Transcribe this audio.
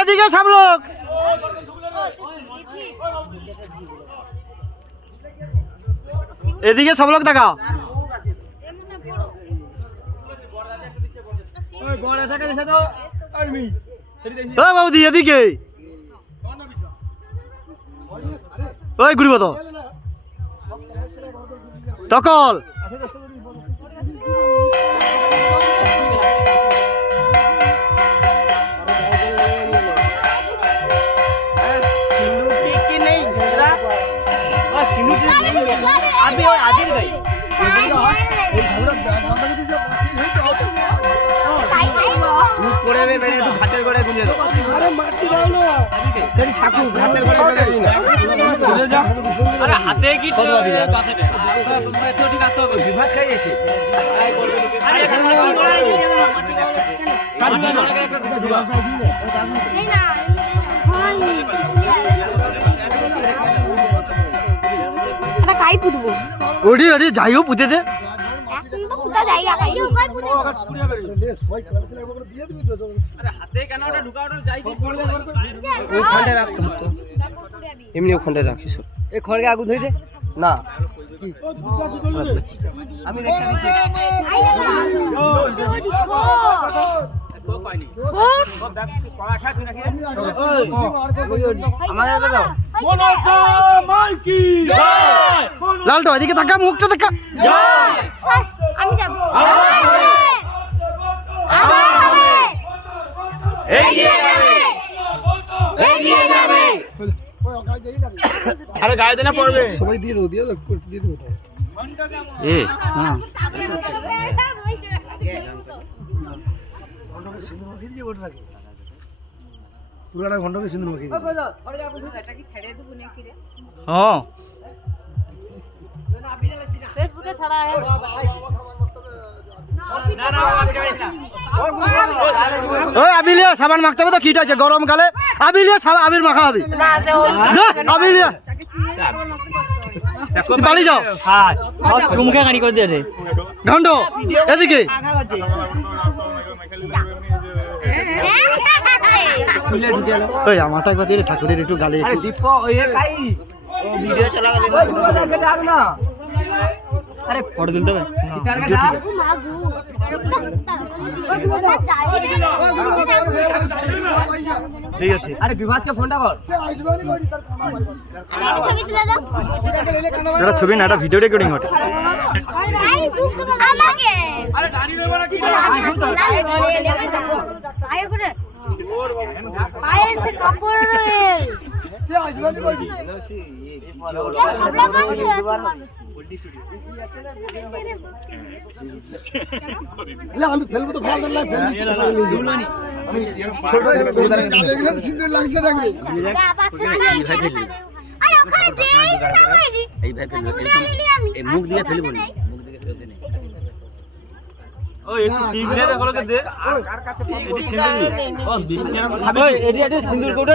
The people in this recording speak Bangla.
এদিকে সব লোক, এদিকে সব লোক দেখাও। বাবুদি এদিকে, ওই ঘুরিব তো তকল। ঘাটের গোড়ায় গুলে দাও। আরে মাটি দাও না, সেই ঠাকুর ঘাটের গোড়ায় গুলে দাও। আরে হাতে কি তোমরা এত ঠিক আতে হবে, বিভাস খাইয়েছে। আরে এই না এটা কাই পুতবো, ওডি ওডি যাইও পুতে দে। এমনি ওখানে রাখিস, এই খড়গে আগুন ধরে না আমি লালটো এদিকে তাকা, মুখটা দেখা। আমি যাব, আরে গায়ে দেনা পড়বে, সবাই দিয়ে দাও, দিয়ে দাও, দিয়ে দাও। পুরাটা ঘন্টাকে সিঁদুর মাখিয়ে দিই। এটা কি ছেড়ে দেব নাকি রে? হ্যাঁ ফেসবুকে ছাড়া আছে। না না ওই আবিলিয়া সাবান মাখতে হবে তো, কিটা আছে গরমকালে আবিলিয়া সাবান আবির মাখা হবে না, আবিলিয়া বাড়ি যাও। হ্যাঁ চুমকে গাড়ি করে দিয়ে ঘন্ট এদিকে ওই আমারটা একবার দিয়ে ঠাকুরের একটু গালে ভিডিও চলা না। আরে ফটো তুলতে হবে, ঠিক আছে। আরে বিভাসকে ফোনটা কর, এটা ছবি না, এটা ভিডিও রেকর্ডিং হচ্ছে। আমি ফেলবো তো ভালো লাগবে, আমি ছোট সিন্দুর লাগছে দেখবে। এই ভাই ফেলবো, এই মুখ দিয়ে ফেলবো না, মুখ দিয়ে ফেলতে নেই। ওই একটু টিপ নে দেখো লোকে দে, আর কার কাছে এটি সিন্দুর নি। ও 20 টাকা খাবে, এটি সিন্দুর কোটা।